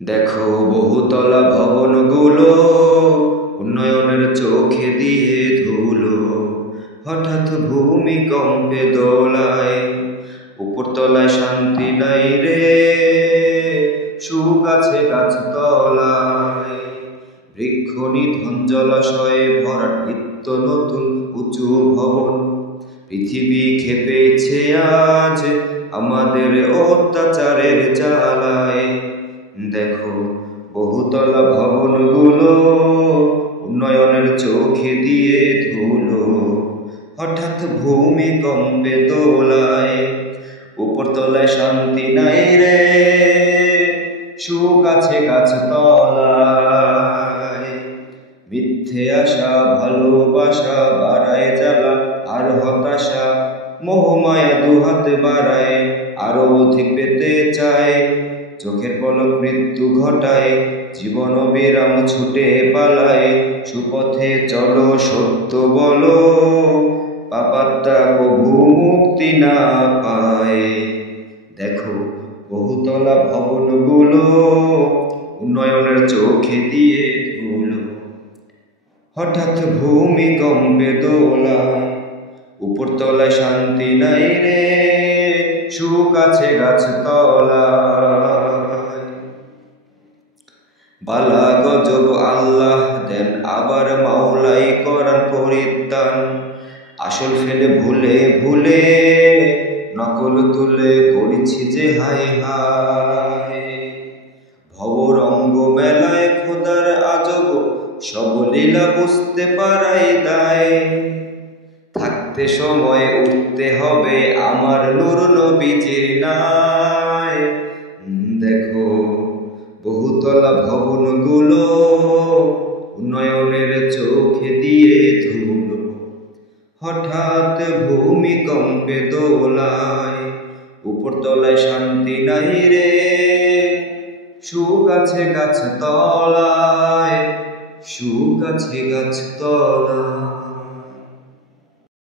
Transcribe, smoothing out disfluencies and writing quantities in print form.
দেখো বহুতলা ভবনগুলো উন্নয়নের চোখে দিয়ে ধুলো। হঠাৎ ভূমিকম্পে দোলায়, উপরতলায় শান্তি নাই রে, সুখ আছে গাছতলায়। বৃক্ষ নিধন, জলাশয়ে ভরা নিত্য নতুন উঁচু ভবন। পৃথিবী খেপেছে আজ আমাদের অত্যাচারের জ্বালায়। দেখো বহুতলা ভবনগুলো উন্নয়নের চোখে দিয়ে ধুলো। হঠাৎ ভূমিকম্পে দোলায়, উপরতলায় শান্তি নাই রে, সুখ আছে গাছতলায়। মিথ্যে আশা ভালোবাসা বাড়ায় জ্বালা আর হতাশা, মোহমায়া দুহাত বাড়ায় আরো অধিক পেতে চায়। চোখের পলক মৃত্যু ঘটায়, জীবন বিরাম ছুটে পালায়। সুপথে চলো, সত্য বলো, পাপাত্তা কভু মুক্তি না পায়। দেখো বহুতলা ভবনগুলো উন্নয়নের চোখে দিয়ে ধুলো। হঠাৎ ভূমিকম্পে দোলায়, উপরতলায় শান্তি নাই রে, সুখ আছে গাছতলায়। বালা গজব আল্লাহ দেন, আবার মাওলাই করার পরিত্রাণ। আসল ফেলে ভুলে ভুলে নকল তুলে করেছি যে হায় হায়। ভবরঙ্গ মেলায় খোদার আজব সব লীলা বুঝতে পারাই দায়। থাকতে সময় উঠতে হবে আমার নূর নবীজির নায়। দেখো বহুতলা ভবনগুলো উন্নয়নের চোখে দিয়ে ধুলো। হঠাৎ ভূমিকম্পে দোলায়, উপরতলায় শান্তি নাই রে, সুখ আছে গাছতলায়, সুখ আছে গাছতলায়।